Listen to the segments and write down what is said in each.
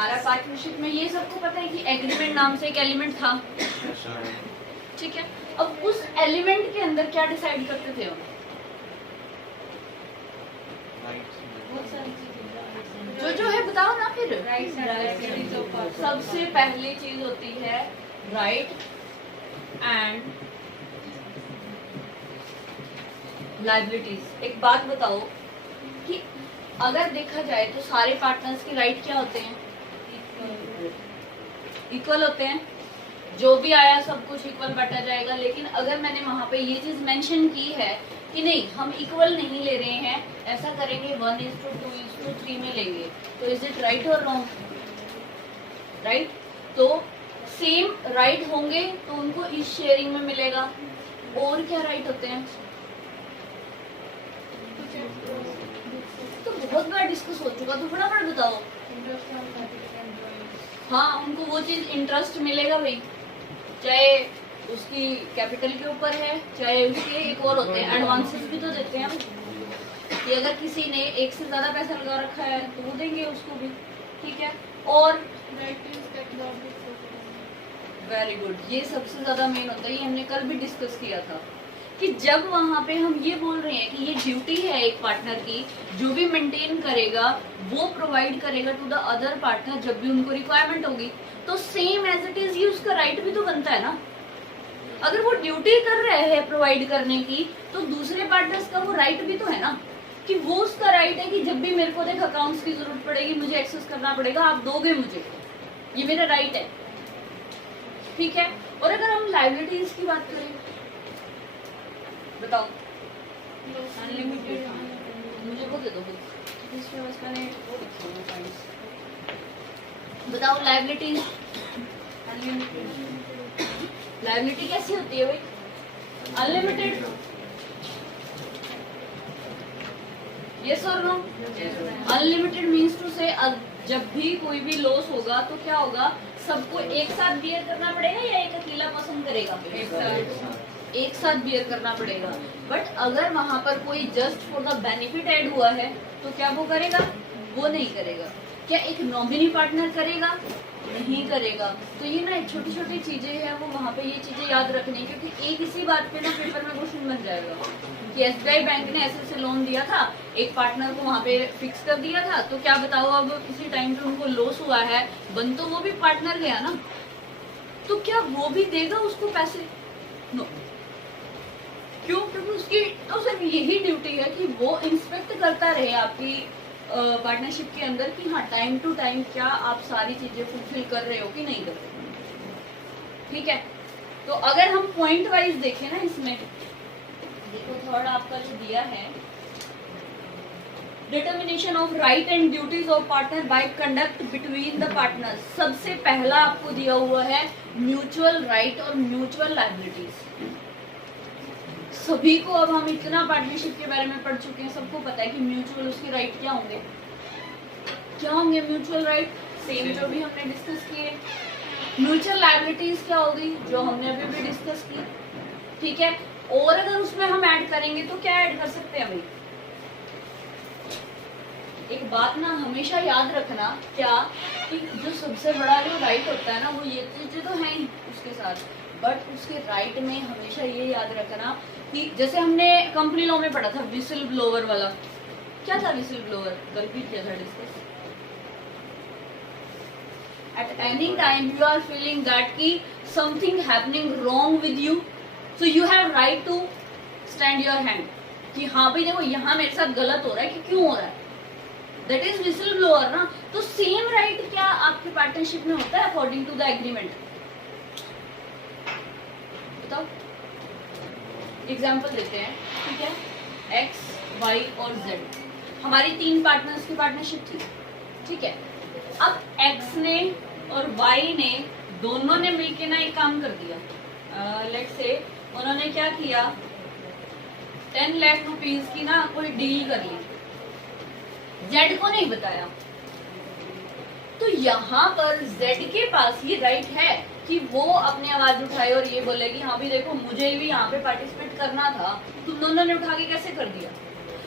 हमारा पार्टनरशिप में ये सबको पता है कि एग्रीमेंट नाम से एक एलिमेंट था, ठीक है। अब उस एलिमेंट के अंदर क्या डिसाइड करते थे हम? जो है बताओ ना फिर। सबसे पहली चीज होती है राइट एंड लायबिलिटीज। एक बात बताओ कि अगर देखा जाए तो सारे पार्टनर्स के राइट क्या होते हैं? इक्वल होते हैं। जो भी आया सब कुछ इक्वल बांटा जाएगा। लेकिन अगर मैंने वहां पे ये चीज मेंशन की है कि नहीं हम इक्वल नहीं ले रहे हैं, ऐसा करेंगे 1:2:3 में लेंगे, तो इज इट राइट और रॉन्ग? राइट। तो सेम राइट होंगे तो उनको इस शेयरिंग में मिलेगा। और क्या राइट होते हैं? तो बहुत बार डिस्कस हो चुका, तो फटाफट बताओ। हाँ, उनको वो चीज इंटरेस्ट मिलेगा भाई, चाहे उसकी कैपिटल के ऊपर है, चाहे उसके एक और होते हैं एडवांसेस भी तो देते हैं कि अगर किसी ने एक से ज्यादा पैसा लगा रखा है तो वो देंगे उसको भी, ठीक है। और वेरी गुड, ये सबसे ज्यादा मेन होता है। ये हमने कल भी डिस्कस किया था कि जब वहां पे हम ये बोल रहे हैं कि ये ड्यूटी है एक पार्टनर की, जो भी मेंटेन करेगा वो प्रोवाइड करेगा टू द अदर पार्टनर जब भी उनको रिक्वायरमेंट होगी, तो सेम एज इट इज ये उसका राइट भी तो बनता है ना। अगर वो ड्यूटी कर रहे हैं प्रोवाइड करने की, तो दूसरे पार्टनर्स का वो राइट भी तो है ना, कि वो उसका राइट है कि जब भी मेरे को देख अकाउंट्स की जरूरत पड़ेगी, मुझे एक्सेस करना पड़ेगा, आप दोगे मुझे, ये मेरा राइट है, ठीक है। और अगर हम लायबिलिटीज की बात करें, बताओ अनलिमिटेड, मुझे वो दे दो मैंने वो लिखी है, बताओ लायबिलिटीज। लायबिलिटी कैसी होती है भाई? अनलिमिटेड। यस और नो? अनलिमिटेड मीन्स टू से जब भी कोई भी लॉस होगा तो क्या होगा, सबको एक साथ बियर करना पड़ेगा या एक अकेला पसंद करेगा? एक साथ बियर करना पड़ेगा। बट अगर वहां पर कोई just for the benefit add हुआ है तो क्या वो करेगा? वो नहीं करेगा। क्या एक नॉमिनी पार्टनर करेगा? नहीं करेगा। तो ये ना छोटी छोटी चीजें हैं, वो वहाँ पे ये चीजें याद रखनी, क्योंकि एक इसी बात पे ना पेपर में क्वेश्चन बन जाएगा कि एसबीआई बैंक ने ऐसे लोन दिया था, एक पार्टनर को वहाँ पे फिक्स कर दिया था, तो क्या बताओ अब किसी टाइम पे उनको लॉस हुआ है, बन तो वो भी पार्टनर गया ना, तो क्या वो भी देगा उसको पैसे? नो। क्यों? क्योंकि उसकी तो सिर्फ यही ड्यूटी है कि वो इंस्पेक्ट करता रहे आपकी पार्टनरशिप के अंदर कि हाँ टाइम टू टाइम क्या आप सारी चीजें फुलफिल कर रहे हो कि नहीं कर रहे हो, ठीक है। तो अगर हम पॉइंट वाइज देखें ना, इसमें देखो थर्ड आपका जो दिया है, determination of right and duties of partner by conduct between the partners. सबसे पहला आपको दिया हुआ है म्यूचुअल राइट और म्यूचुअल लायबिलिटीज। सभी को अब हम इतना पार्टनरशिप के बारे में पढ़ चुके हैं, सबको पता है कि म्यूचुअल उसके राइट क्या होंगे। क्या होंगे म्यूचुअल राइट? सेम जो भी हमने डिस्कस किए। म्यूचुअल लायबिलिटीज क्या होगी? जो हमने अभी भी डिस्कस की, ठीक है। और अगर उसमें हम ऐड करेंगे तो क्या ऐड कर सकते हैं भाई? एक बात ना हमेशा याद रखना, क्या कि जो सबसे बड़ा जो राइट होता है ना, वो ये चीजें तो हैं ही उसके साथ, बट उसके राइट में हमेशा ये याद रखना कि जैसे हमने कंपनी लॉ में पढ़ा था विसल ब्लोअर वाला, क्या था विसल ब्लोअर? कल भी किया था discuss. At any time you are feeling that की something happening wrong with you, so you have right to stand your hand कि हाँ भाई देखो यहाँ मेरे साथ गलत हो रहा है, कि क्यों हो रहा है, दैट इज विसल ब्लोअर ना। तो सेम राइट क्या आपके पार्टनरशिप में होता है अकॉर्डिंग टू द एग्रीमेंट? बताओ, एग्जाम्पल देते हैं, ठीक है। एक्स, वाई और जेड हमारी 3 पार्टनर्स की पार्टनरशिप थी, ठीक है। अब एक्स ने और वाई ने दोनों ने मिलके ना एक काम कर दिया। लेट्स से उन्होंने क्या किया, 10 लाख रुपीज की ना कोई डील कर ली, जेड को नहीं बताया। तो यहाँ पर जेड के पास ये राइट है कि वो अपनी आवाज उठाए और ये बोले कि हाँ भी देखो मुझे भी यहाँ पे पार्टिसिपेट करना था, तुम दोनों ने उठा के कैसे कर दिया?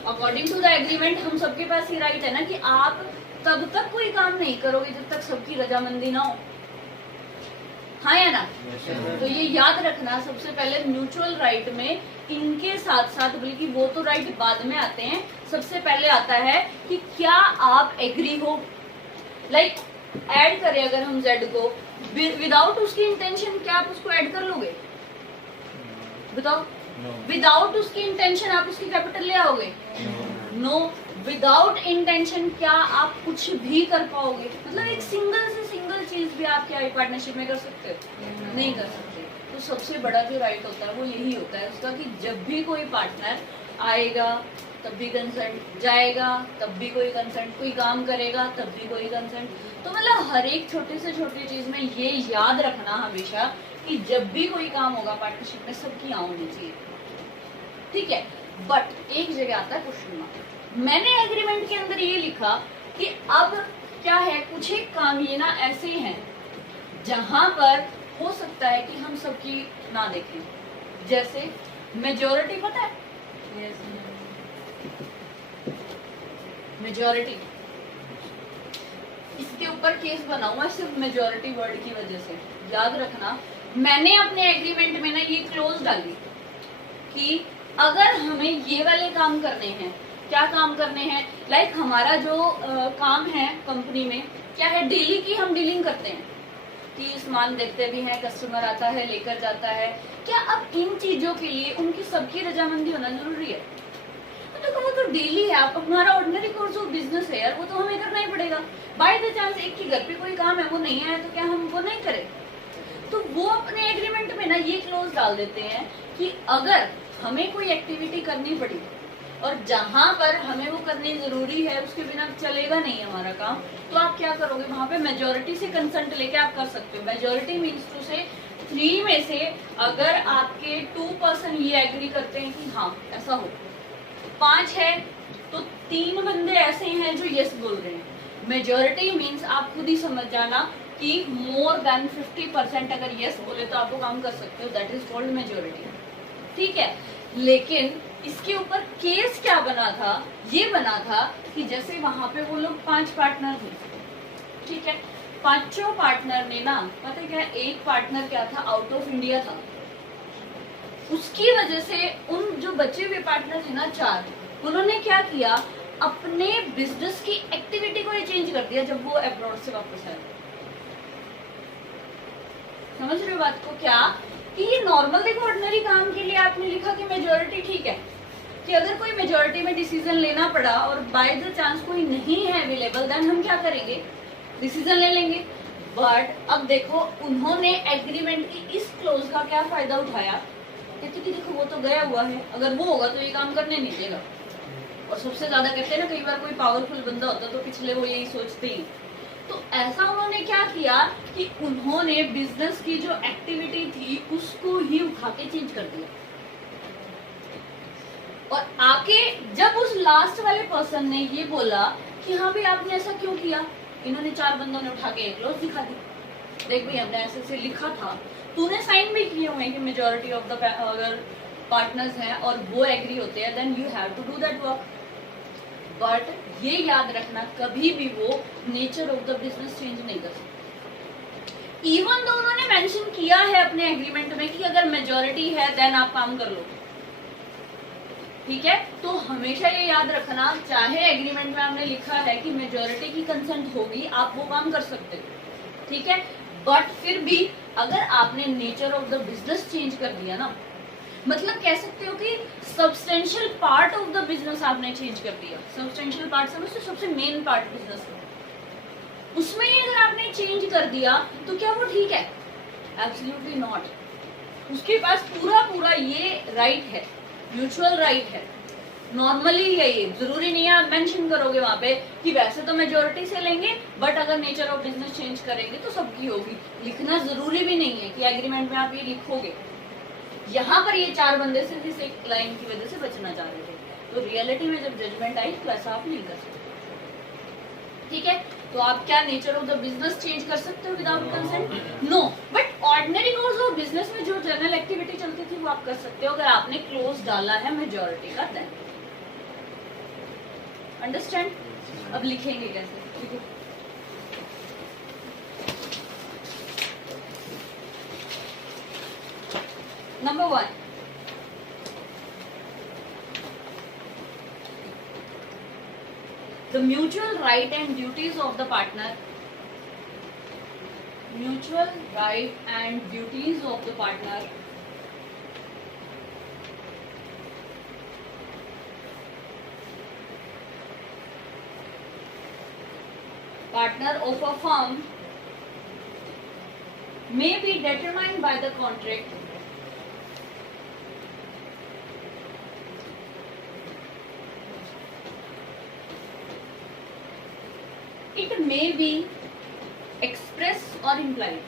अकॉर्डिंग टू द एग्रीमेंट हम सबके पास ये राइट है ना कि आप तब तक कोई काम नहीं करोगे जब तक सबकी रजामंदी ना हो, हाँ या ना? तो ये याद रखना, सबसे पहले म्यूचुअल राइट में इनके साथ साथ, बल्कि वो तो राइट बाद में आते हैं, सबसे पहले आता है कि क्या आप एग्री हो। लाइक ऐड करें अगर हम जेड को विदाउट उसकी इंटेंशन, क्या आप उसको ऐड कर लोगे? बताओ। विदाउट उसकी इंटेंशन आप उसकी कैपिटल ले आओगे? नो। विदाउट इंटेंशन क्या आप कुछ भी कर पाओगे? मतलब एक सिंगल से सिंगल चीज भी आप क्या पार्टनरशिप में कर सकते हो? नहीं कर सकते। तो सबसे बड़ा जो राइट होता है वो यही होता है उसका कि जब भी कोई पार्टनर आएगा तब भी कंसेंट, जाएगा तब भी कोई कंसेंट, कोई काम करेगा तब भी कोई कंसेंट। तो मतलब हर एक छोटे से छोटी चीज में ये याद रखना हमेशा कि जब भी कोई काम होगा पार्टनरशिप में सबकी हाँ होनी चाहिए, ठीक है। बट एक जगह आता है क्वेश्चन मार्क। मैंने एग्रीमेंट के अंदर ये लिखा कि अब क्या है, कुछ एक काम ये ना ऐसे हैं जहां पर हो सकता है कि हम सबकी ना देखें, जैसे मेजॉरिटी, पता है मेजॉरिटी, इसके ऊपर केस बना हुआ है सिर्फ मेजॉरिटी वर्ड की वजह से। याद रखना, मैंने अपने एग्रीमेंट में ना ये क्लोज डाली कि अगर हमें ये वाले काम करने हैं, क्या काम करने हैं, लाइक हमारा जो काम है कंपनी में क्या है, डेली की हम डीलिंग करते हैं कि सामान देखते भी हैं, कस्टमर आता है लेकर जाता है, क्या अब इन चीजों के लिए उनकी सबकी रजामंदी होना जरूरी है? तो देखो वो तो डेली है, आप हमारा ऑर्डिनरी कोर्स ऑफ बिजनेस है यार, वो तो हमें करना ही पड़ेगा। बाय द चांस एक के घर पे कोई काम है वो नहीं आया तो क्या हम वो नहीं करें? तो वो अपने एग्रीमेंट में ना ये क्लोज डाल देते हैं कि अगर हमें कोई एक्टिविटी करनी पड़ी और जहां पर हमें वो करनी जरूरी है, उसके बिना चलेगा नहीं हमारा काम, तो आप क्या करोगे, वहां पे मेजोरिटी से कंसेंट लेके आप कर सकते हो। मेजोरिटी मीन्स टू से 3 में से अगर आपके 2% ये एग्री करते हैं कि हाँ ऐसा हो, 5 है तो 3 बंदे ऐसे हैं जो यस बोल रहे हैं। मेजोरिटी मीन्स आप खुद ही समझ जाना कि मोर देन 50% अगर यस बोले तो आप वो काम कर सकते हो, दैट इज कॉल्ड मेजोरिटी, ठीक है। लेकिन इसके ऊपर केस क्या बना था, ये बना था कि जैसे वहां पे वो लोग 5 पार्टनर थे, ठीक है, 5 पार्टनर ने ना, पता है क्या, एक पार्टनर क्या था, आउट ऑफ इंडिया था, उसकी वजह से उन जो बचे हुए पार्टनर थे ना 4, उन्होंने क्या किया, अपने बिजनेस की एक्टिविटी को ये चेंज कर दिया जब वो अब्रॉड से वापस आए। समझ रहे हो बात को? क्या कि ये नॉर्मल, देखो ऑर्डिनरी काम के लिए आपने लिखा कि मेजॉरिटी, ठीक है, कि अगर कोई मेजॉरिटी में डिसीजन लेना पड़ा और बाय द चांस कोई नहीं है अवेलेबल, देन हम क्या करेंगे, डिसीजन ले लेंगे। बट अब देखो उन्होंने एग्रीमेंट की इस क्लोज का क्या फायदा उठाया, कहते कि देखो वो तो गया हुआ है, अगर वो होगा तो ये काम करने नहीं देगा। और सबसे ज्यादा कहते हैं ना, कई बार कोई पावरफुल बंदा होता तो पिछले वो यही सोचते ही। तो ऐसा उन्होंने क्या किया कि उन्होंने बिजनेस की जो एक्टिविटी थी उसको ही उठा के चेंज कर दिया। और आके जब उस लास्ट वाले पर्सन ने ये बोला कि हाँ भाई आपने ऐसा क्यों किया, इन्होंने 4 बंदों ने उठा के एक क्लोज दिखा दी, देख भाई हमने ऐसे से लिखा था, तूने साइन भी किए हुए हैं कि मेजॉरिटी ऑफ द अगर पार्टनर्स हैं और वो एग्री होते हैं, then you have to do that work. But ये याद रखना, कभी भी वो nature of the business change नहीं कर सकते। इवन तो उन्होंने मेंशन किया है अपने एग्रीमेंट में कि अगर मेजॉरिटी है देन आप काम कर लो, ठीक है। तो हमेशा ये याद रखना, चाहे एग्रीमेंट में आपने लिखा है कि मेजॉरिटी की कंसेंट होगी, आप वो काम कर सकते हो, ठीक है। बट फिर भी अगर आपने nature of the business change कर दिया ना, मतलब कह सकते हो कि substantial part of the business आपने चेंज कर दिया। सब्सटेंशियल पार्ट समझते हो, सबसे मेन पार्ट बिजनेस का, उसमें ही अगर आपने चेंज कर दिया तो क्या वो ठीक है? Absolutely not. उसके पास पूरा ये राइट है, म्यूचुअल राइट है, नॉर्मली है ये, जरूरी नहीं है आप मेंशन करोगे वहां पे कि वैसे तो मेजोरिटी से लेंगे बट अगर नेचर ऑफ बिजनेस चेंज करेंगे तो सबकी होगी। लिखना जरूरी भी नहीं है कि एग्रीमेंट में आप ये लिखोगे। यहाँ पर ये 4 बंदे से इस एक लाइन की वजह से बचना चाह रहे थे, तो रियलिटी में जब जजमेंट आई तो ऐसा आप नहीं कर सकते, ठीक है। तो आप क्या nature of the business change कर सकते हो without consent? No. But ordinary course of business में जो जनरल एक्टिविटी चलती थी वो आप कर सकते हो अगर आपने क्लोज डाला है मेजॉरिटी का। Then understand? अब लिखेंगे कैसे, देखो number 1, the mutual right and duties of the partner. Mutual right and duties of the partner. Partner of a firm may be determined by the contract. It may be express or implied.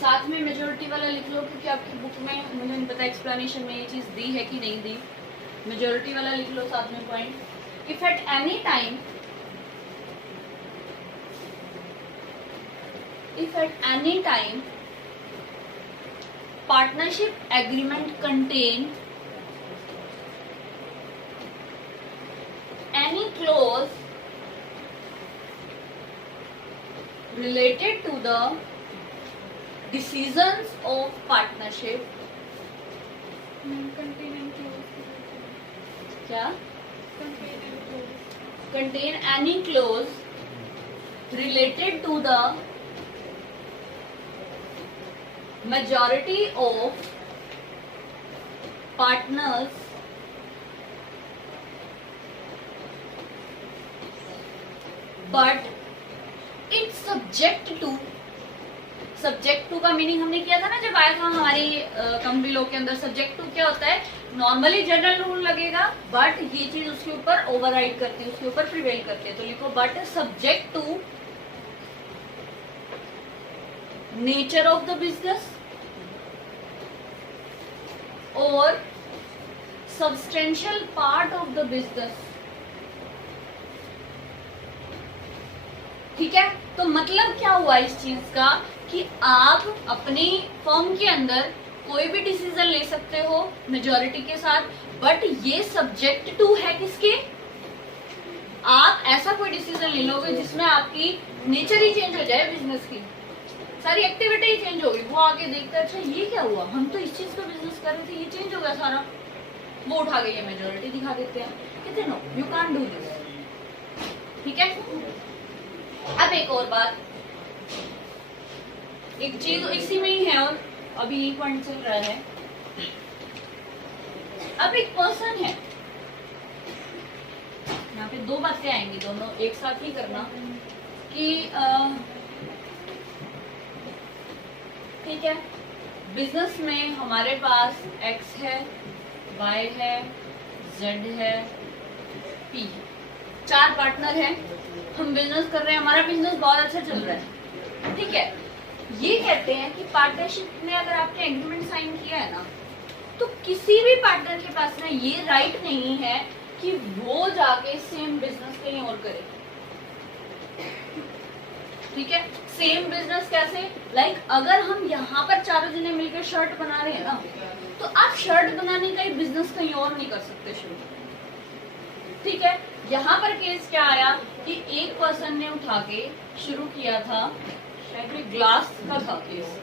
साथ में majority वाला लिख लो, क्योंकि आपकी book में मुझे नहीं पता एक्सप्लेनेशन में ये चीज दी है कि नहीं दी। मेजोरिटी वाला लिख लो साथ में point. If at any time, if at any time partnership agreement contain any clause related to the decisions of partnership, क्या contain any clause related to the majority of partners but it's subject to, subject to का meaning हमने किया था ना जब आया था हमारी कंपनी लॉ के अंदर। सब्जेक्ट टू क्या होता है? नॉर्मली जनरल रूल लगेगा बट ये चीज उसके ऊपर ओवरराइड करती है, उसके ऊपर प्रिवेल करती है। तो लिखो but subject to nature of the business और substantial part of the business. ठीक है, तो मतलब क्या हुआ इस चीज का कि आप अपनी फर्म के अंदर कोई भी डिसीजन ले सकते हो मेजॉरिटी के साथ, बट ये सब्जेक्ट टू है किसके? आप ऐसा कोई डिसीजन ले लोगे जिसमें आपकी नेचर ही चेंज हो जाए, बिजनेस की सारी एक्टिविटी ही चेंज होगी। वो आगे देखते अच्छा ये क्या हुआ, हम तो इस चीज का बिजनेस कर रहे थे, ये चेंज हो गया सारा, वो उठा के ये मेजॉरिटी दिखा देते हैं। कहते no you can't do this. ठीक है, अब एक और बात, एक चीज इसी में ही है और अभी ये पॉइंट चल रहा है। अब एक पर्सन है, यहाँ पे दो बातें आएंगी, दोनों एक साथ ही करना कि ठीक है, बिजनेस में हमारे पास X है, Y है, Z है, P है, 4 पार्टनर हैं, हम बिजनेस कर रहे हैं, हमारा बिजनेस बहुत अच्छा चल रहा है। ठीक है, ये कहते हैं कि पार्टनरशिप में अगर आपने एग्रीमेंट साइन किया है ना, तो किसी भी पार्टनर के पास ना ये राइट नहीं है कि वो जाके सेम बिजनेस कहीं और करे। ठीक है, सेम बिजनेस कैसे? लाइक अगर हम यहाँ पर चारों जने मिलकर शर्ट बना रहे हैं ना, तो आप शर्ट बनाने का ही बिजनेस कहीं और नहीं कर सकते शुरू। ठीक है, यहाँ पर केस क्या आया कि एक पर्सन ने उठा के शुरू किया था, शायद ग्लास का था केस।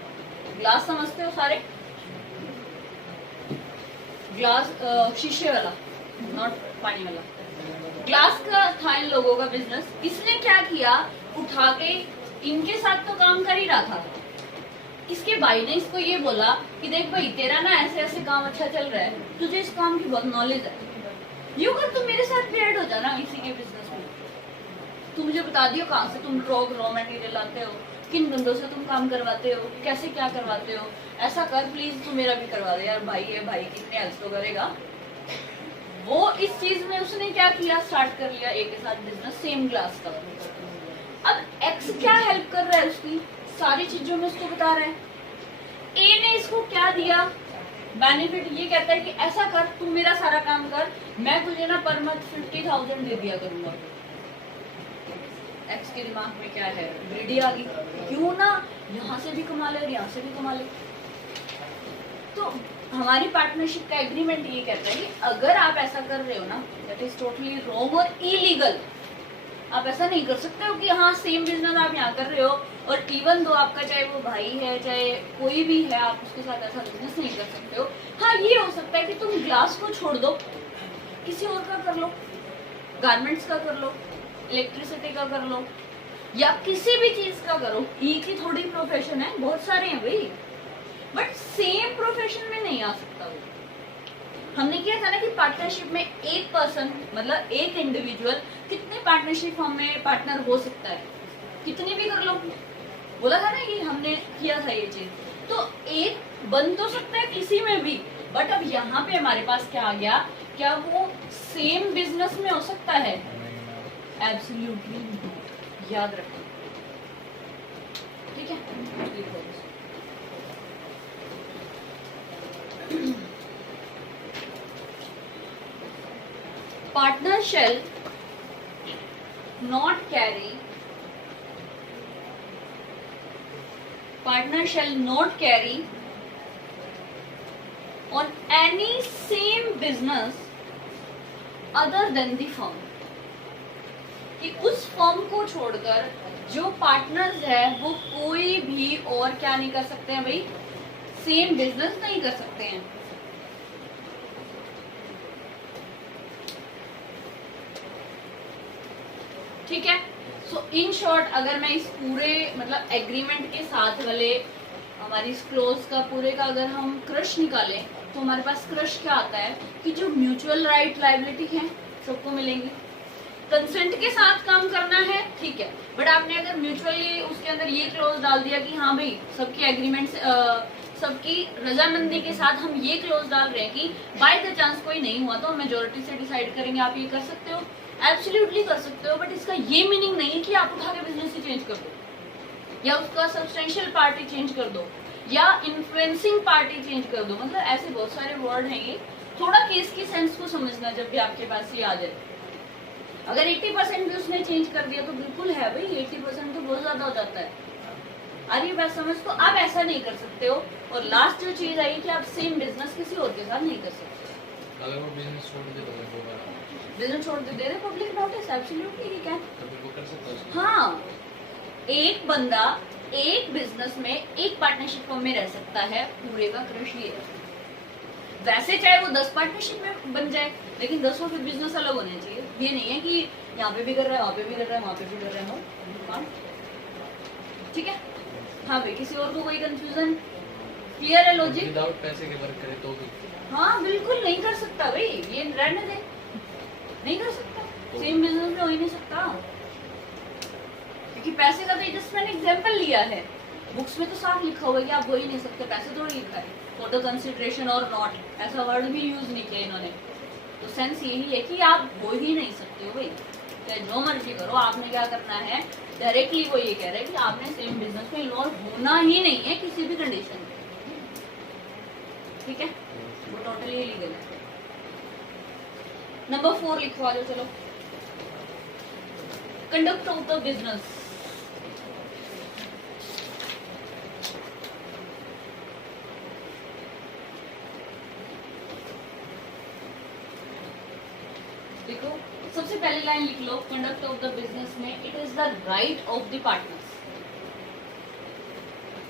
ग्लास समझते हो सारे? ग्लास शीशे वाला, नॉट पानी वाला, ग्लास का था इन लोगों का बिजनेस। इसने क्या किया, उठा के इनके साथ तो काम कर ही रहा था, इसके भाई ने इसको ये बोला कि देख भाई तेरा ना ऐसे ऐसे काम अच्छा चल रहा है, तुझे इस काम की बहुत नॉलेज है, यूं कर तुम मेरे साथ भी ऐड हो जाना इसी के बिजनेस में। तुम मुझे बता दियो कहाँ से तुम रॉ मटेरियल लाते हो, किन बंदों से तुम काम करवाते हो, कैसे क्या करवाते हो, ऐसा कर प्लीज, तू मेरा भी करवा दे यार, भाई है भाई, कितने हेल्प तो करेगा। वो इस चीज में उसने क्या किया, स्टार्ट कर लिया ए के साथ बिजनेस, सेम ग्लास का। अब एक्स क्या हेल्प कर रहा है उसकी, सारी चीजों में उसको बता रहा है। ए ने इसको क्या दिया बेनिफिट, ये कहता है कि ऐसा कर, तू मेरा सारा काम कर, मैं तुझे ना पर मंथ 50,000 दे दिया करूंगा। एक्स उसके दिमाग में क्या है, ग्रीडी आ गई, क्यों ना यहाँ से भी कमा ले और यहाँ से भी कमा ले। तो हमारी पार्टनरशिप का एग्रीमेंट ये कहता है कि अगर आप ऐसा कर रहे हो ना, दैट इज टोटली रॉन्ग और इलीगल। आप ऐसा नहीं कर सकते हो कि हाँ सेम बिजनेस आप यहाँ कर रहे हो और इवन दो आपका चाहे वो भाई है चाहे कोई भी है, आप उसके साथ ऐसा बिजनेस नहीं कर सकते हो। हाँ ये हो सकता है कि तुम ग्लास को छोड़ दो, किसी और का कर लो, गारमेंट्स का कर लो, इलेक्ट्रिसिटी का कर लो, या किसी भी चीज का करो। एक ही थोड़ी प्रोफेशन है, बहुत सारे हैं भाई, बट सेम प्रोफेशन में नहीं आ सकता वो। हमने किया था ना कि पार्टनरशिप में एक पर्सन मतलब एक इंडिविजुअल कितने पार्टनरशिप फॉर्म में पार्टनर हो सकता है, कितनी भी कर लो, बोला था ना कि हमने किया था ये चीज। तो एक बन तो सकता है किसी में भी, बट अब यहाँ पे हमारे पास क्या आ गया, क्या वो सेम बिजनेस में हो सकता है? एब्सोल्युटली, याद रखो, ठीक है। Partner shall not carry on any same business other than the firm। कि उस फर्म को छोड़कर जो पार्टनर्स है वो कोई भी और क्या नहीं कर सकते हैं भाई, सेम बिजनेस नहीं कर सकते हैं। ठीक है। सो इन शॉर्ट अगर मैं इस पूरे मतलब एग्रीमेंट के साथ वाले हमारी इस क्लोज का पूरे का अगर हम क्रश निकालें तो हमारे पास क्रश क्या आता है कि जो म्यूचुअल राइट लायबिलिटी है सबको मिलेंगी। कंसेंट के साथ काम करना है, ठीक है, बट आपने अगर म्यूचुअली उसके अंदर ये क्लोज डाल दिया कि हाँ भाई सबकी एग्रीमेंट सबकी रजामंदी के साथ हम ये क्लोज डाल रहे हैं कि बाय द चांस कोई नहीं हुआ तो मेजोरिटी से डिसाइड करेंगे, आप ये कर सकते हो, एब्सोल्युटली कर सकते हो। बट इसका ये मीनिंग नहीं है कि आप उठा के बिजनेस ही चेंज कर दो या उसका सब्सटेंशियल पार्टी चेंज कर दो या इन्फ्लुएंसिंग पार्टी चेंज कर दो। मतलब ऐसे बहुत सारे वर्ड हैं, ये थोड़ा केस की सेंस को समझना जब भी आपके पास ये आ जाए। अगर 80% भी उसने चेंज कर दिया तो बिल्कुल है भाई, 80% तो बहुत ज्यादा हो जाता है। अरे बात समझ, तो आप ऐसा नहीं कर सकते हो। और लास्ट जो चीज आई कि आप सेम बिजनेस किसी और के साथ नहीं कर सकते। अगर वो बिजनेस छोड़ दे तो बिजनेस छोड़ दे दे पब्लिक नोटिस, एब्सोल्युटली ये क्या वो कर सकता है। हाँ, एक बंदा एक बिजनेस में एक पार्टनरशिप फर्म में रह सकता है, पूरे का क्रश ये है। वैसे चाहे वो 10 पार्टनरशिप में बन जाए लेकिन 10 के बिजनेस अलग होने चाहिए। ये नहीं है कि यहाँ पे भी कर रहा है, वहाँ पे भी कर रहा है, वहाँ पे भी कर रहा है। ठीक है। हाँ भाई, किसी और को कोई कंफ्यूजन क्लियर है? लॉजिक विदाउट पैसे के वर्क करे तो भी हाँ बिल्कुल नहीं कर सकता भाई, ये रहने दे, नहीं कर सकता, सेम बिजनेस में हो ही नहीं सकता। क्योंकि पैसे का तो जस्ट मैंने एग्जांपल लिया है, बुक्स में तो साफ लिखा हुआ है कि आप हो ही नहीं सकते, पैसे तो लिखा है फॉर द कंसिडरेशन और नॉट, ऐसा वर्ड भी यूज नहीं किया इन्होंने। तो सेंस यही है कि आप हो ही नहीं सकते हो भाई, चाहे जो मर्जी करो। आपने क्या करना है, डायरेक्टली वो ये कह रहा है कि आपने सेम बिजनेस में इन्वॉल्व होना ही नहीं है किसी भी कंडीशन में। ठीक है, वो टोटली इलीगल है। नंबर 4 लिखवा दो, चलो। Conduct of the business. देखो सबसे पहली लाइन लिख लो, कंडक्ट ऑफ द बिजनेस में it is the right of the partners.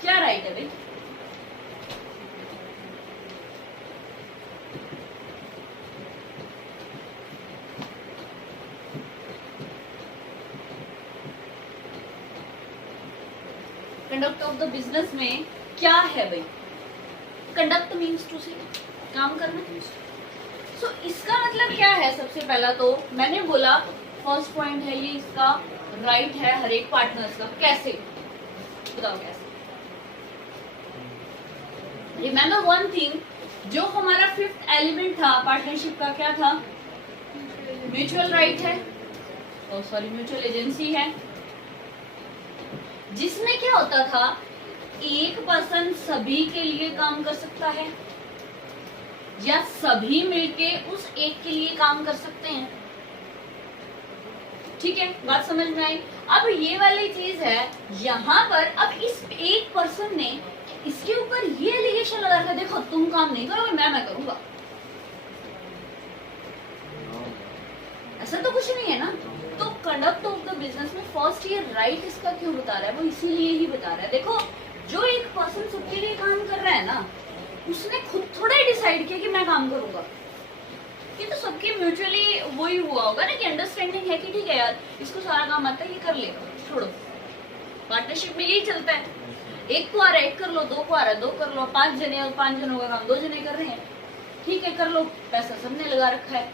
क्या राइट है भाई? कंडक्ट ऑफ द बिजनेस में क्या है भाई? कंडक्ट मीन्स टू से काम करना। सो इसका मतलब क्या है? सबसे पहला तो मैंने बोला फर्स्ट पॉइंट है ये, इसका राइट है हर एक पार्टनर्स का। कैसे बताओ कैसे? रिमेम्बर वन थिंग, जो हमारा 5th एलिमेंट था पार्टनरशिप का, क्या था? म्यूचुअल राइट है, सॉरी म्यूचुअल एजेंसी है, जिसमें क्या होता था, एक पर्सन सभी के लिए काम कर सकता है या सभी मिलके उस एक के लिए काम कर सकते हैं। ठीक है, बात समझ में आई। अब ये वाली चीज है यहाँ पर, अब इस एक पर्सन ने इसके ऊपर ये एलिगेशन लगा रखा, देखो तुम काम नहीं करोगे, मैं करूंगा। ऐसा तो कुछ नहीं है ना। तो कंडक्ट ऑफ द बिजनेस में फर्स्ट ये राइट इसका क्यों बता रहा है, वो इसीलिए ही बता रहा है। देखो जो एक पर्सन सबके लिए काम कर रहा है ना, उसने खुद थोड़ा ही डिसाइड किया कि मैं काम करूंगा। ये तो सबके म्यूचुअली वही हुआ होगा ना कि अंडरस्टैंडिंग है कि ठीक है यार इसको सारा काम आता है, ये कर लेगा, छोड़ो। पार्टनरशिप में यही चलता है, एक को आ रहा है एक कर लो, दो को आ रहा है दो कर लो, 5 जने और 5 जनों का काम 2 जने कर रहे हैं, ठीक है कर लो, पैसा सबने लगा रखा है,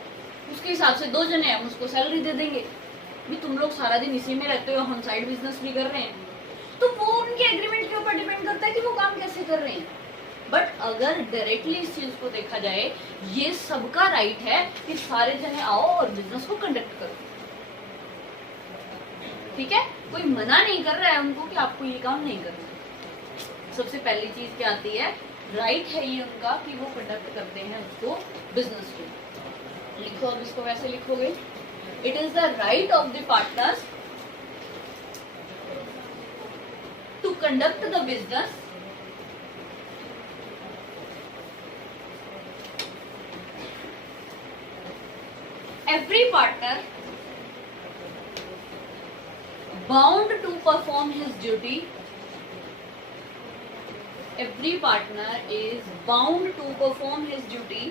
उसके हिसाब से 2 जने हम उसको सैलरी दे देंगे, भी तुम लोग सारा दिन इसी में रहते हो, हम साइड बिजनेस भी कर रहे हैं। तो वो उनके एग्रीमेंट के ऊपर डिपेंड करता है कि वो काम कैसे कर रहे हैं। बट अगर डायरेक्टली इस चीज को देखा जाए, ये सबका राइट है कि सारे जने आओ और बिजनेस को कंडक्ट करो, ठीक है। कोई मना नहीं कर रहा है उनको कि आपको ये काम नहीं करना। सबसे पहली चीज क्या आती है, राइट है ये उनका कि वो कंडक्ट करते हैं उसको, बिजनेस को। लिखो, अब इसको वैसे लिखोगे, it is the right of the partners to conduct the business every partner bound to perform his duty. Every partner is bound to perform his duty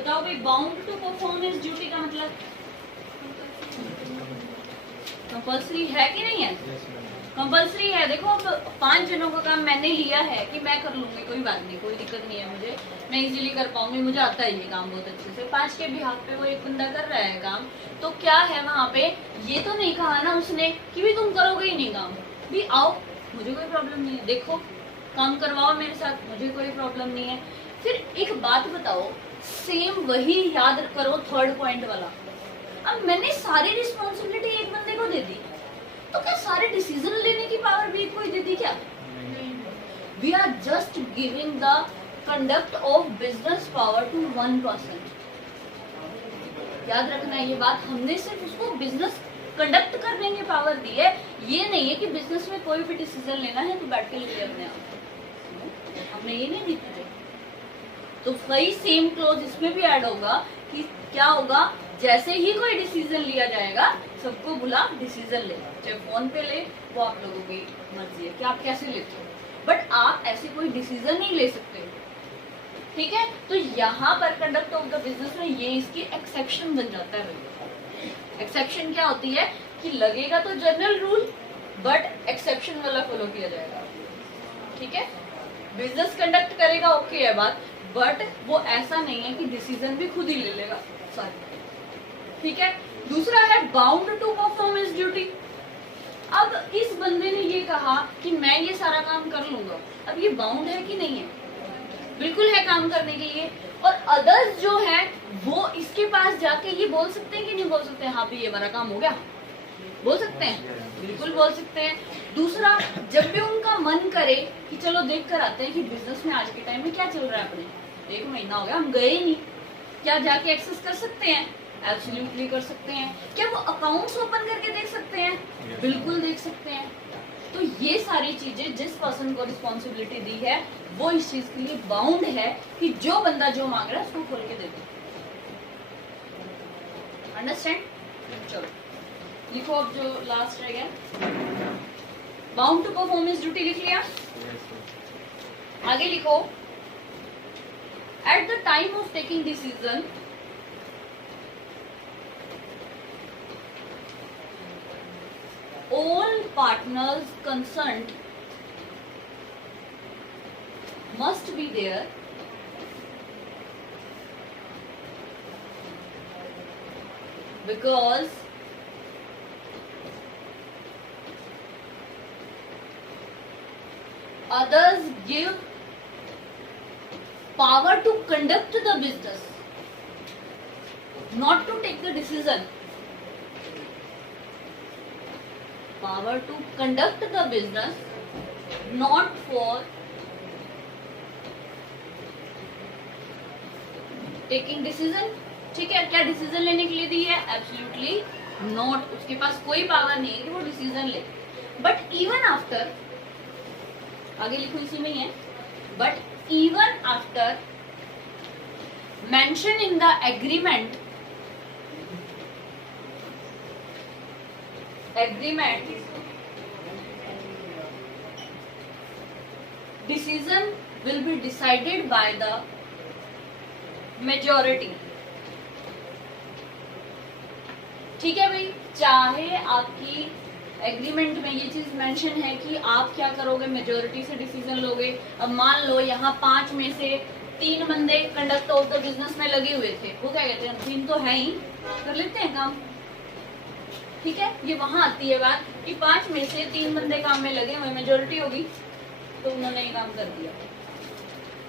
बताओ भाई, bound to perform his duty का मतलब compulsory है कि नहीं है? Compulsory है। देखो अब 5 जनों का काम मैंने लिया है कि मैं कर लूंगी, कोई बात नहीं, कोई दिक्कत नहीं है मुझे, मैं इजीली कर पाऊंगी, मुझे आता है ये काम बहुत अच्छे से। 5 के भी हाथ पे वो एक बंदा कर रहा है काम, तो क्या है वहां पे, ये तो नहीं कहा ना उसने कि भी तुम करोगे ही नहीं काम, भी आओ मुझे कोई प्रॉब्लम नहीं है, देखो काम करवाओ मेरे साथ, मुझे कोई प्रॉब्लम नहीं है। फिर एक बात बताओ, सेम वही याद करो थर्ड पॉइंट वाला, अब मैंने सारी रिस्पॉन्सिबिलिटी एक बंदे को दे दी, तो क्या सारे डिसीजन लेने की पावर भी कोई दे दी क्या? We are just giving the conduct of business power to 1%। याद रखना ये बात, हमने सिर्फ उसको बिजनेस कंडक्ट करने की पावर दी है, ये नहीं है कि बिजनेस में कोई भी डिसीजन लेना है तो बैठ के ले अपने आप, हमने ये नहीं दी थी। तो वही सेम क्लोज इसमें भी ऐड होगा कि क्या होगा, जैसे ही कोई डिसीजन लिया जाएगा सबको बुला डिसीजन ले, चाहे फोन पे ले, वो आप लोगों की मर्जी है कि आप कैसे लेते हो, बट आप ऐसे कोई डिसीजन नहीं ले सकते, ठीक है। तो यहाँ पर कंडक्ट ऑफ द बिजनेस में ये इसकी एक्सेप्शन बन जाता है। एक्सेप्शन क्या होती है कि लगेगा तो जनरल रूल, बट एक्सेप्शन वाला फॉलो किया जाएगा, ठीक है। बिजनेस कंडक्ट करेगा ओके है बात, बट वो ऐसा नहीं है कि डिसीजन भी खुद ही ले लेगा सारी, ठीक है। दूसरा है bound to perform his duty. अब इस बंदे ने ये कहा कि मैं ये सारा काम कर लूंगा, अब ये बाउंड है कि नहीं है? बिल्कुल है काम करने के लिए। और अदर्स जो है वो इसके पास जाके ये बोल सकते हैं कि नहीं बोल सकते हैं, हाँ भाई ये हमारा काम हो गया, बोल सकते हैं, बिल्कुल बोल सकते हैं। दूसरा, जब भी उनका मन करे कि चलो देख कर आते हैं कि बिजनेस में आज के टाइम में क्या चल रहा है, अपने 1 महीना हो गया हम गए ही नहीं, क्या जाके एक्सेस कर सकते हैं? एब्सोल्युटली कर सकते हैं। क्या वो अकाउंट्स ओपन करके देख सकते हैं? बिल्कुल देख सकते हैं। तो ये सारी चीजें जिस पर्सन को रिस्पॉन्सिबिलिटी दी है वो इस चीज के लिए बाउंड है कि जो बंदा जो मांग रहा है उसको खोल के दे दो। अंडरस्टैंड? चलो लिखो अब जो लास्ट रह गया, bound to perform his duty लिख लिया। आगे लिखो, at the time of taking decision all partners concerned must be there because others give power to conduct the business, not to take the decision. power to conduct the business, not for taking decision। ठीक है, क्या decision लेने के लिए दी है? Absolutely not, उसके पास कोई power नहीं है कि वो डिसीजन ले। बट इवन आफ्टर, आगे लिखो इसी में ही है, but even after mention in the agreement, decision will be decided by the majority। ठीक है भाई, चाहे आपकी एग्रीमेंट में ये चीज मेंशन है कि आप क्या करोगे, मेजोरिटी से डिसीजन लोगे। अब मान लो यहाँ 5 में से 3 बंदे कंडक्ट ऑफ द बिजनेस में लगे हुए थे, वो क्या कहते हैं 3 तो है ही, कर लेते हैं काम। ठीक है, ये वहां आती है बात कि 5 में से 3 बंदे काम में लगे हुए, मेजोरिटी होगी तो उन्होंने ये काम कर दिया।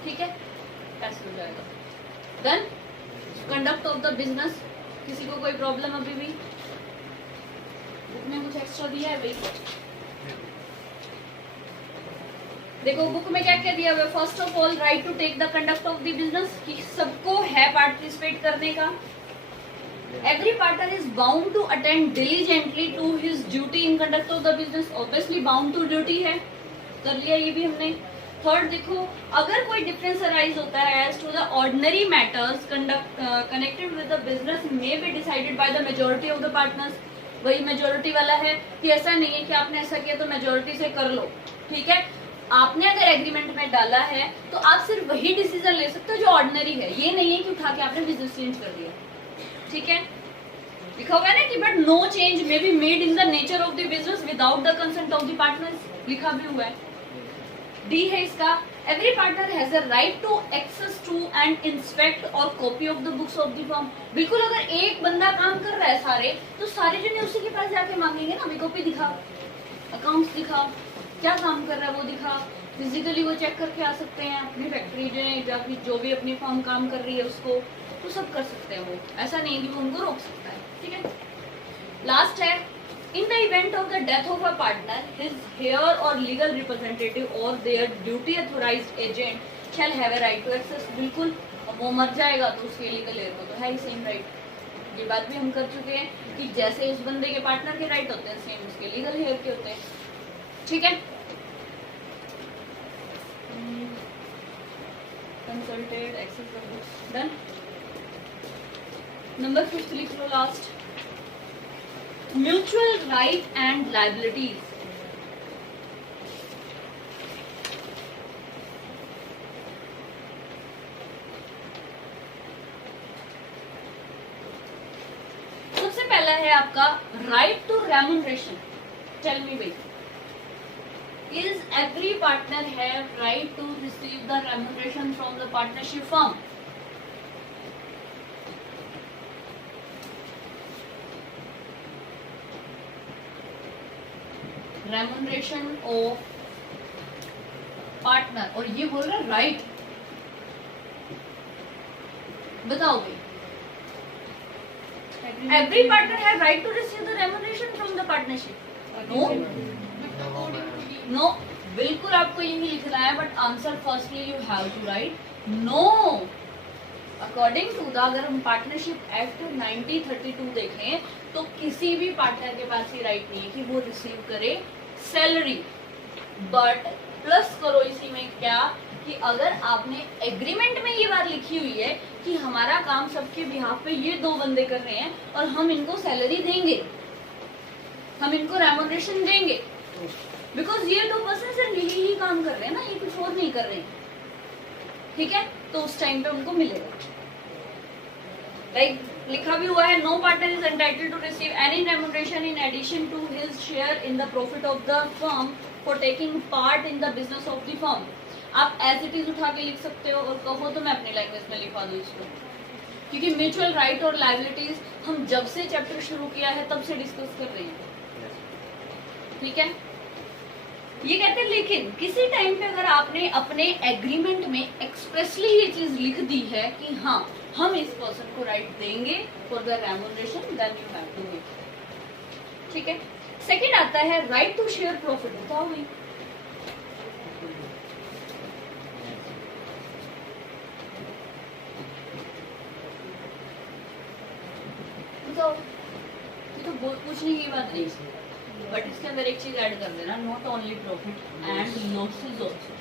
ठीक है, कैसे हो जाएगा? Then conduct of the business, किसी को कोई प्रॉब्लम अभी भी? बुक में कुछ एक्स्ट्रा दिया है भाई? देखो बुक में क्या क्या दिया हुआ है। First of all right to take the conduct of the business, कि सबको है पार्टिसिपेट करने का। Every partner is bound to attend diligently to his duty in conduct of the business, obviously bound to duty है, कर लिया ये भी हमने। थर्ड देखो, अगर कोई डिफरेंस अराइज होता है as to the ordinary matters connected with the business may be decided by the majority of the partners. वही मेजोरिटी वाला है कि ऐसा नहीं है कि आपने ऐसा किया तो मेजोरिटी से कर लो। ठीक है, आपने अगर एग्रीमेंट में डाला है तो आप सिर्फ वही डिसीजन ले सकते हो जो ऑर्डिनरी है, ये नहीं है कि उठा के आपने बिजनेस चेंज कर दिया। ठीक है, लिखा हुआ है ना कि but no change may be made in the nature of the business without the consent of the partners, लिखा भी हुआ है। डी है इसका, every partner has a right to access to and inspect और copy of the books of the firm. बिल्कुल, अगर एक बंदा काम कर रहा है सारे, तो सारे जने उसी के पास जाके मांगेंगे ना, कॉपी दिखा, अकाउंट्स दिखा, क्या काम कर रहा है वो दिखा। फिजिकली वो चेक करके आ सकते हैं अपनी फैक्ट्री जो भी अपनी फर्म काम कर रही है उसको, तो सब कर सकते हैं वो, ऐसा नहीं है कि वो उनको रोक सकता है। ठीक है, लास्ट है, in the event of the death of a partner his heir और लीगल रिप्रेजेंटेटिव और their duty authorised agent shall have a right to access. बिल्कुल, अब वो मर जाएगा तो उसके लीगल हेयर को तो है ही सेम राइट। ये बात भी हम कर चुके हैं कि जैसे उस बंदे के पार्टनर के राइट होते हैं सेम उसके लीगल हेयर के होते हैं। ठीक है, consulted access the books, done. Number 5 लिख लो last, mutual right and liabilities. सबसे पहला है आपका right to remuneration. Tell me भाई, is every partner have right to receive the remuneration from the partnership firm? Remuneration of partner, और ये बोल रहा है राइट। बताओ भाई, every partner have right to receive the remuneration from the partnership? No, no, बिल्कुल आपको यही लिखना है, but answer firstly you have to write no. According to the, अगर हम पार्टनरशिप एक्ट 1932 देखें तो किसी भी पार्टनर के पास ये राइट नहीं है कि वो रिसीव करे सैलरी। बट प्लस करो इसी में क्या कि अगर आपने एग्रीमेंट में ये बात लिखी हुई है कि हमारा काम सबके बिहाफ पे ये 2 बंदे कर रहे हैं और हम इनको सैलरी देंगे, हम इनको रेम्यूनरेशन देंगे, बिकॉज ये 2 पर्सन सिर्फ यही ही काम कर रहे हैं ना, ये कुछ और नहीं कर रहे हैं। ठीक है, तो उस टाइम पे उनको मिलेगा। लाइक लिखा भी हुआ है, no partner is entitled to receive any remuneration in addition to his share in the profit of the firm for taking part in the business of the firm. आप एज इट इज उठा के लिख सकते हो, और कहो तो मैं अपनी लैंग्वेज में लिखवा दूं इसको, क्योंकि म्यूचुअल राइट और लायबिलिटीज हम जब से चैप्टर शुरू किया है तब से डिस्कस कर रहे हैं। ठीक है, ये कहते हैं लेकिन किसी टाइम पे अगर आपने अपने एग्रीमेंट में एक्सप्रेसली ये चीज लिख दी है कि हाँ हम इस पर्सन को राइट देंगे for the remuneration, then you have to make. ठीक है, सेकंड आता है राइट टू शेयर प्रॉफिट। बताओ भाई, बताओ। ये तो बहुत पूछने की बात नहीं, बट इसके अंदर एक चीज ऐड कर देना, not only profit and losses also.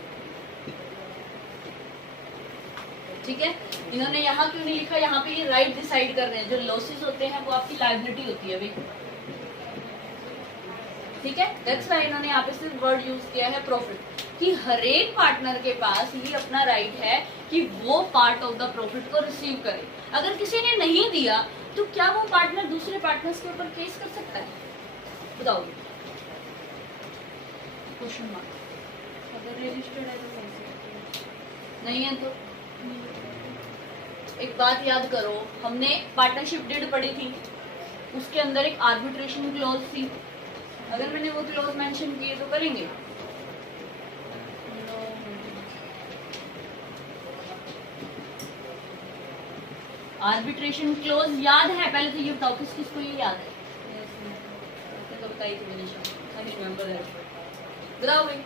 ठीक है, इन्होंने यहाँ क्यों नहीं लिखा, यहाँ पे ये राइट डिसाइड कर रहे हैं, जो लॉसेस होते हैं वो आपकी लायबिलिटी होती है भाई। ठीक है, दैट्स व्हाई इन्होंने यहाँ पे सिर्फ वर्ड यूज किया है प्रॉफिट, कि हर एक पार्टनर के पास ये अपना राइट है कि वो पार्ट ऑफ द प्रॉफिट को रिसीव करे। अगर किसी ने नहीं दिया तो क्या वो पार्टनर दूसरे पार्टनर्स के ऊपर केस कर सकता है? बताओ, क्वेश्चन मार्क। अगर रजिस्टर्ड है तो कैसे? नहीं है तो एक बात याद करो, हमने पार्टनरशिप डीड पढ़ी थी, उसके अंदर एक आर्बिट्रेशन क्लॉज थी। अगर मैंने वो क्लॉज मेंशन किए तो करेंगे? आर्बिट्रेशन क्लॉज याद है? पहले तो ये बताओ किस किस को ये याद है? तो बताइए थी मैंने, रिमेंबर दैट। बताओ भाई,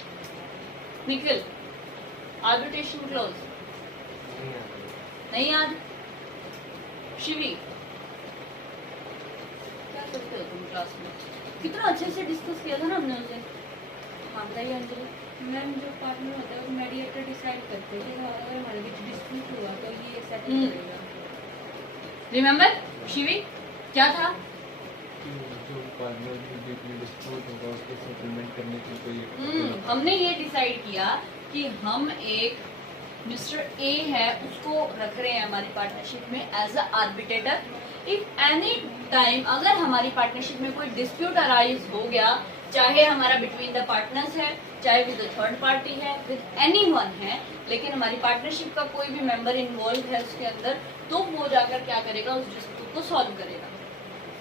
निखिल, आर्बिट्रेशन क्लॉज नहीं याद? शिवी, क्या करते हो तुम क्लास में? कितना अच्छे से डिस्कस किया था ना हमने उसे। हाँ बताइए अंजलि। मैम, जो पार्टनर होता है वो मेडिएटर डिसाइड करते हैं कि अगर हमारे बीच डिस्प्यूट हुआ तो ये सेटल हम्म। करेगा। रिमेम्बर शिवी, क्या था? जो पार्टनर की बीच डिस्प्यूट होगा उसको सेटलमेंट करने की कोई हमने ये डिसाइड किया कि हम एक मिस्टर ए है उसको रख रहे हैं हमारी पार्टनरशिप में as a arbitrator. If any time अगर हमारी पार्टनरशिप में कोई डिस्प्यूट अराइज हो गया, चाहे हमारा बिटवीन द पार्टनर्स है, चाहे विद थर्ड पार्टी है, विद एनीवन है, लेकिन हमारी पार्टनरशिप का कोई भी मेंबर इन्वॉल्व है उसके अंदर, तो वो जाकर क्या करेगा, उस डिस्प्यूट को सॉल्व करेगा।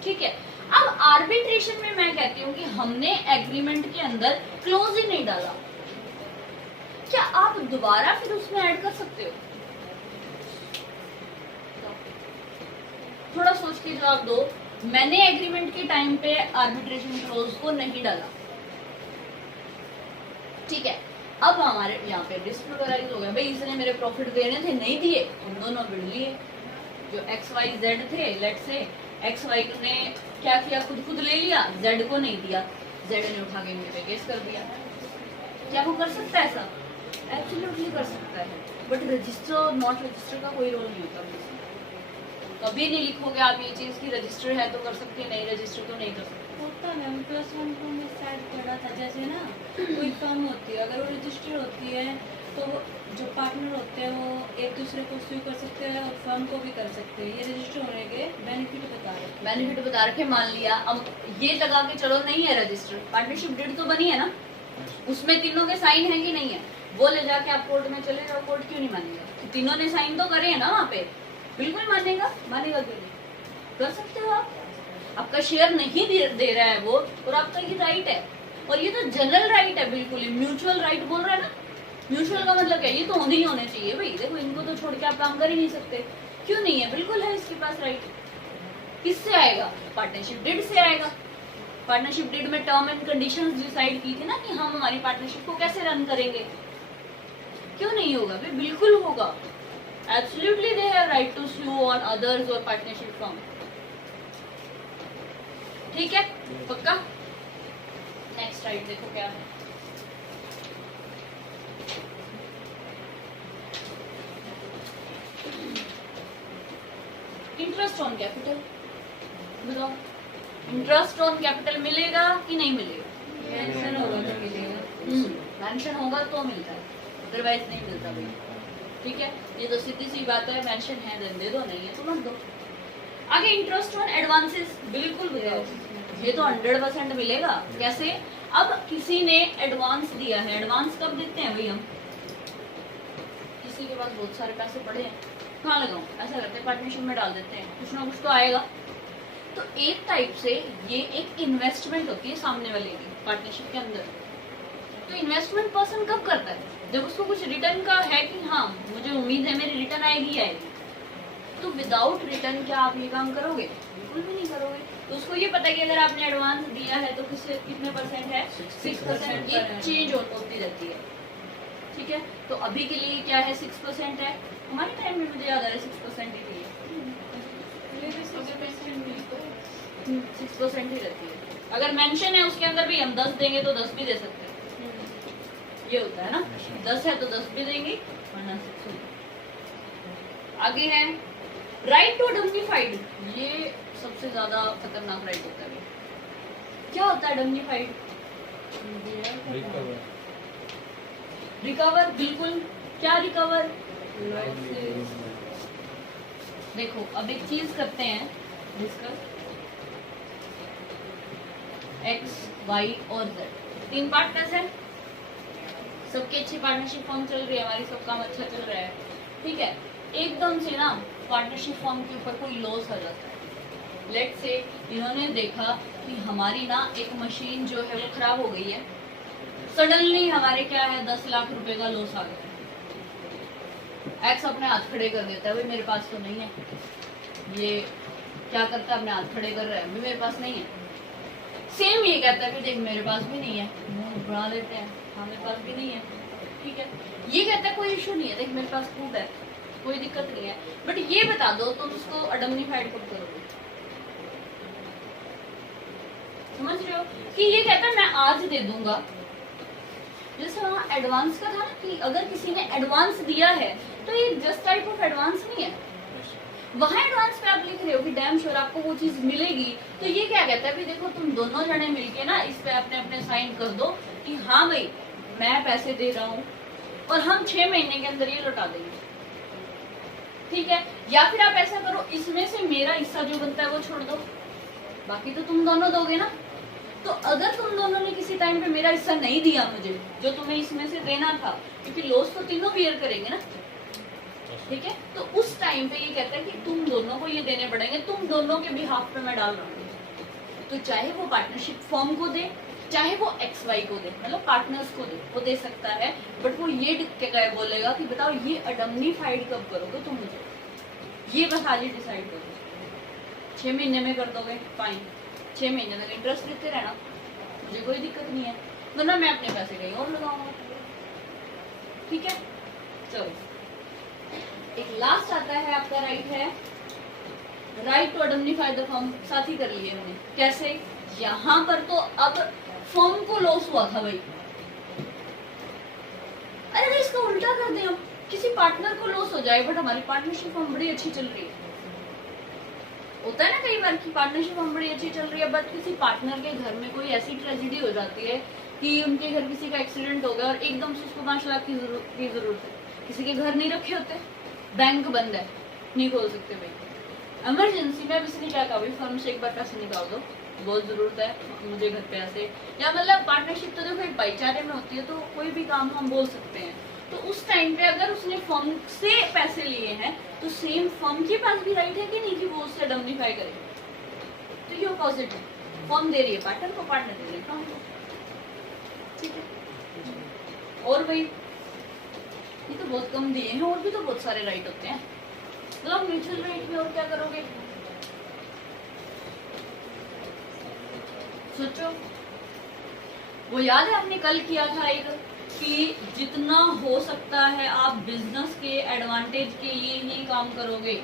ठीक है, अब आर्बिट्रेशन में मैं कहती हूँ कि हमने एग्रीमेंट के अंदर क्लोज ही नहीं डाला, क्या आप दोबारा फिर उसमें ऐड कर सकते हो? थोड़ा सोच के जवाब दो। मैंने एग्रीमेंट के टाइम पे आर्बिट्रेशन क्लोज को नहीं डाला, ठीक है। अब हमारे यहाँ पे डिस्प्यूट अराइज हो गया, भाई इसने मेरे प्रॉफिट देने थे, नहीं दिए, हम दोनों बिड़ लिए। जो XYZ थे, लेट से XY ने क्या किया, खुद ले लिया, Z को नहीं दिया, Z ने उठा के मेरे पे केस कर दिया। क्या वो कर सकता है ऐसा? एब्सोल्युटली कर सकता है, बट रजिस्टर और नॉट रजिस्टर का कोई रोल नहीं होता। कभी नहीं लिखोगे आप ये चीज कि रजिस्टर है तो कर सकते हैं, नहीं रजिस्टर तो नहीं कर सकते। होता मैम, +1 को मैं स्टार्ट करा था, जैसे ना कोई फर्म होती है, अगर वो रजिस्टर होती है तो वो जो पार्टनर होते हैं वो एक दूसरे को स्यू कर सकते हैं और फर्म को भी कर सकते हैं। ये रजिस्टर होने के बेनिफिट बता रहे। बेनिफिट बता रखे, मान लिया अब ये लगा के चलो नहीं है रजिस्टर, पार्टनरशिप डीड तो बनी है ना, उसमें तीनों के साइन है कि नहीं है, वो ले जाके आप कोर्ट में चले जाओ, कोर्ट क्यों नहीं मानेगा? तो तीनों ने साइन तो करे है ना वहाँ पे, बिल्कुल मानेगा। मानेगा क्यों नहीं? कर सकते हो आप। आपका शेयर नहीं दे रहा है वो, और आपका ये राइट है, और ये तो जनरल राइट है, बिल्कुल ही म्यूचुअल राइट बोल रहा है ना। म्यूचुअल का मतलब क्या, ये तो होने ही होने चाहिए भाई। देखो इनको तो छोड़ के आप काम कर ही नहीं सकते, क्यों नहीं है? बिल्कुल है इसके पास राइट। किससे आएगा? पार्टनरशिप डीड से आएगा। पार्टनरशिप डीड में टर्म एंड कंडीशंस डिसाइड की थी ना कि हम हमारी पार्टनरशिप को कैसे रन करेंगे। क्यों नहीं होगा भाई? बिल्कुल होगा। Absolutely they have right to sue on others or partnership firm. ठीक है, पक्का? नेक्स्ट राइट देखो क्या है। इंटरेस्ट ऑन कैपिटल, बताओ इंटरेस्ट ऑन कैपिटल मिलेगा कि नहीं मिलेगा? मेंशन होगा तो मिलेगा। मेंशन होगा तो मिलता है, अदरवाइज नहीं मिलता भाई। ठीक है, ये तो सीधी सी बात है, मेंशन है दे दो, नहीं है तो मत दो। आगे इंटरेस्ट ऑन एडवांसेस, बिल्कुल बताओ, ये तो 100% मिलेगा। कैसे? अब किसी ने एडवांस दिया है, एडवांस कब देते हैं भाई हम? किसी के पास बहुत सारे पैसे पड़े हैं, कहाँ लगाऊं? ऐसा करते हैं पार्टनरशिप में डाल देते हैं, कुछ ना कुछ तो आएगा। तो एक टाइप से ये एक इन्वेस्टमेंट होती है सामने वाले की पार्टनरशिप के अंदर। तो इन्वेस्टमेंट पर्सन कब करता है? जब उसको कुछ रिटर्न का है कि हाँ मुझे उम्मीद है मेरी रिटर्न आएगी। तो विदाउट रिटर्न क्या आप ये काम करोगे? बिल्कुल भी नहीं करोगे। तो उसको ये पता है कि अगर आपने एडवांस दिया है तो कितने परसेंट है, 6%। ये चेंज होती रहती है, ठीक है। तो अभी के लिए क्या है, 6% है। हमारे टाइम में मुझे याद आ रहा है 6% ही थी, 6% ही रहती है। अगर मेंशन है उसके अंदर भी हम 10 देंगे तो 10 भी दे सकते हैं, ये होता है ना, 10 है तो 10 भी देंगे वरना 6 होगा। आगे है राइट टू डम्निफाइड, ये सबसे ज्यादा खतरनाक राइट होता है। क्या होता है डम्निफाइड? रिकवर, बिल्कुल। क्या रिकवर? देखो अब एक चीज करते हैं डिस्कस, X, Y और Z 3 पार्टनर्स हैं, सबकी अच्छी पार्टनरशिप फॉर्म चल रही है, हमारी सब काम अच्छा चल रहा है, ठीक है। एकदम से ना पार्टनरशिप फॉर्म के ऊपर कोई लॉस आ जाता है। लेट्स से इन्होंने देखा कि हमारी ना एक मशीन जो है वो खराब हो गई है, सडनली हमारे क्या है 10 लाख रुपए का लॉस आ गया। एक्स अपने हाथ खड़े कर देता है, भाई मेरे पास तो नहीं है। ये क्या करता है, अपने हाथ खड़े कर रहा है, मेरे पास नहीं है। सेम ये कहता है कि देख मेरे पास भी नहीं है, मुंह बढ़ा लेते हैं, हाँ मेरे पास भी नहीं है, ठीक है। ये कहता है कोई इशू नहीं है, देख मेरे पास खूब है, कोई दिक्कत नहीं है। बट ये बता दो तुम उसको अडम्निफाइड कब करोगे? समझ रहे हो कि ये कहता है मैं आज दे दूंगा। जैसे वहाँ एडवांस का था ना कि अगर किसी ने एडवांस दिया है तो ये जस्ट टाइप ऑफ एडवांस नहीं है। वहाँ एडवांस पे आप लिख रहे हो कि डैम श्योर आपको वो चीज मिलेगी, तो ये क्या कहता है भी देखो तुम दोनों जने मिलके ना इस पे अपने अपने साइन कर दो कि हाँ भाई मैं पैसे दे रहा हूँ और हम 6 महीने के अंदर ये लौटा देंगे, ठीक है। या फिर आप ऐसा करो, इसमें से मेरा हिस्सा जो बनता है वो छोड़ दो, बाकी तो तुम दोनों दोगे ना। तो अगर तुम दोनों ने किसी टाइम पे मेरा हिस्सा नहीं दिया मुझे जो तुम्हें इसमें से देना था, क्योंकि लॉस तो तीनों बियर करेंगे ना, ठीक है। तो उस टाइम पे ये कहता है कि तुम दोनों को ये देने पड़ेंगे, तुम दोनों के भी हाफ पे मैं डाल रहा हूँ। तो चाहे वो पार्टनरशिप फॉर्म को दे, चाहे वो XY को दे, मतलब पार्टनर्स को दे, वो दे सकता है। बट वो ये बोलेगा कि बताओ ये अडम्निफाइड कब करोगे तुम मुझे, ये बस आज ही डिसाइड करो। 6 महीने में कर दोगे फाइन, 6 महीने तक इंटरेस्ट लेते रहना, मुझे कोई दिक्कत नहीं है, वरना मैं अपने पैसे कहीं और लगाऊंगा, ठीक है। चलो एक लास्ट आता है आपका राइट है राइट टू अडम्निफाई द फर्म, साथ ही कर लिए मैंने। कैसे? यहाँ पर तो अब फर्म को लॉस हुआ था भाई, अरे इसका उल्टा कर दें, हम किसी पार्टनर को लॉस हो जाए बट हमारी पार्टनरशिप फर्म बड़ी अच्छी चल रही है। होता है ना कई बार की पार्टनरशिप फर्म बड़ी अच्छी चल रही है बट किसी पार्टनर के घर में कोई ऐसी ट्रेजेडी हो जाती है कि उनके घर किसी का एक्सीडेंट हो गया और एकदम से उसको 5 लाख की जरूरत है। किसी के घर नहीं रखे होते, बैंक बंद है, नहीं खोल सकते भाई, इमरजेंसी में किसी ने क्या कहा भाई फर्म से एक बार पैसे निकाल दो, बहुत जरूरत है मुझे घर पे ऐसे। या मतलब पार्टनरशिप तो देखो एक भाईचारे में होती है, तो कोई भी काम हम बोल सकते हैं। तो उस टाइम पे अगर उसने फर्म से पैसे लिए हैं तो सेम फर्म के पास भी राइट है कि नहीं कि वो उससे डम्निफाई करे। तो ये अपोजिट है, फर्म दे रही है पार्टनर को, पार्टनर दे रही है फर्म को, ठीक है। और भाई ये तो बहुत कम दिए हैं, और भी तो बहुत सारे राइट होते हैं, मतलब म्यूचुअल राइट में और क्या करोगे सोचो। वो याद है आपने कल किया था एक कि जितना हो सकता है आप बिजनेस के एडवांटेज के लिए ही काम करोगे।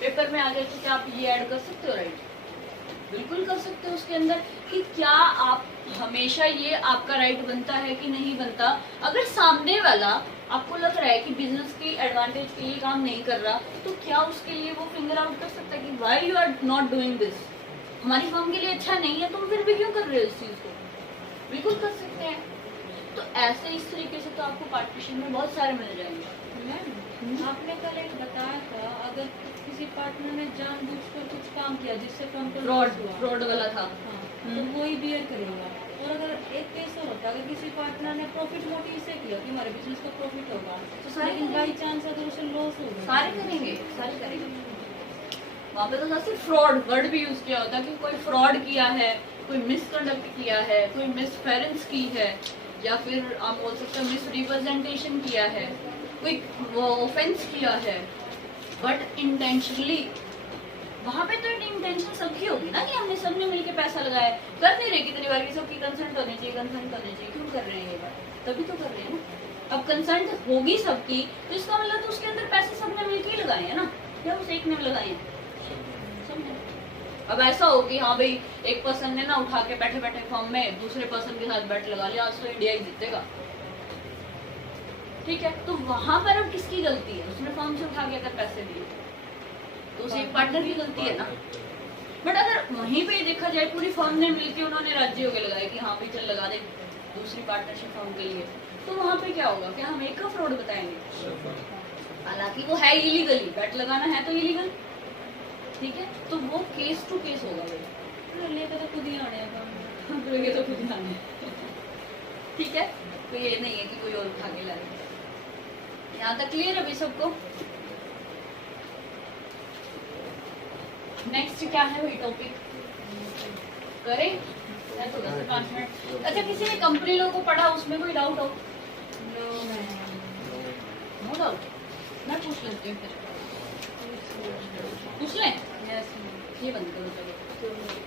पेपर में आ जाए तो क्या आप ये ऐड कर सकते हो राइट? बिल्कुल कर सकते हो उसके अंदर कि क्या आप हमेशा ये आपका राइट बनता है कि नहीं बनता। अगर सामने वाला आपको लग रहा है कि बिजनेस की एडवांटेज के लिए काम नहीं कर रहा तो क्या उसके लिए वो फिंगर आउट कर सकता है कि why you are not doing this, हमारी फर्म के लिए अच्छा नहीं है, तुम फिर भी क्यों कर रहे हो इस चीज को। बिल्कुल कर सकते हैं। तो ऐसे इस तरीके से तो आपको पार्टीशन में बहुत सारे मिल जाएंगे। आपने कल एक बताया था अगर किसी पार्टनर ने जानबूझकर कुछ काम किया जिससे फर्म को फ्रॉड वाला था, हाँ, तो वो ही बियर करेगा। और अगर एक केस और होता अगर किसी पार्टनर ने प्रॉफिट मोटिव से किया कि हमारे बिजनेस का प्रॉफिट होगा तो सारे लेकिन बाई चांस अगर उसे लॉस होगा सारे करेंगे, सारे करेंगे। वहाँ पे तो सबसे फ्रॉड वर्ड भी यूज किया होता है कि कोई फ्रॉड किया है, कोई मिसकंडक्ट किया है, कोई मिसफेरेंस की है, या फिर आप बोल सकते हो मिसरिप्रेजेंटेशन किया है, कोई ऑफेंस किया है, बट इंटेंशनली वहां पे तो इंटेंशन सबकी होगी ना कि हमने सबने मिलके पैसा लगाया है। कर दे रहे कितनी बार की सबकी कंसेंट होनी चाहिए, कंसेंट होनी चाहिए, क्यों कर रहे हैं ये बात? तभी तो कर रहे हैं ना। अब कंसेंट होगी सबकी तो इसका मतलब तो उसके अंदर पैसे सबने मिलके ही लगाए हैं ना, या उस एक ने लगाए हैं? सबने। अब ऐसा हो कि हाँ भाई एक पर्सन ने ना उठा के बैठे बैठे फॉर्म में दूसरे पर्सन के साथ बैट लगा लिया, आज तो इंडिया ही जीतेगा, ठीक है, तो वहां पर अब किसकी गलती है? उसने फॉर्म से उठा के अगर पैसे दिए तो उस एक पार्टनर की गलती है ना। बट अगर वहीं पे देखा जाए पूरी फर्म ने मिलके उन्होंने राज्यों के लगाए कि हाँ भाई चल लगा दे दूसरी पार्टनरशिप फर्म के लिए, तो वहां पे क्या होगा? क्या हम एक का फ्रॉड बताएंगे? हालांकि वो है इलीगली, बैट लगाना है तो इलीगल, ठीक है, तो वो केस टू केस होगा भाई, लेकर तो खुद ही आने हैं लेके तो खुद आने, ठीक है, तो ये नहीं है कि कोई और उठा के लाए। यहाँ तक क्लियर है भाई सबको? नेक्स्ट क्या है भाई टॉपिक? करें मैं तो 10-5 मिनट। अच्छा किसी ने कंपनी लोगों को पढ़ा, उसमें कोई डाउट हो? नो डाउट, मैं पूछ लेती हूँ फिर, पूछ लें? ये बंद करो चलो।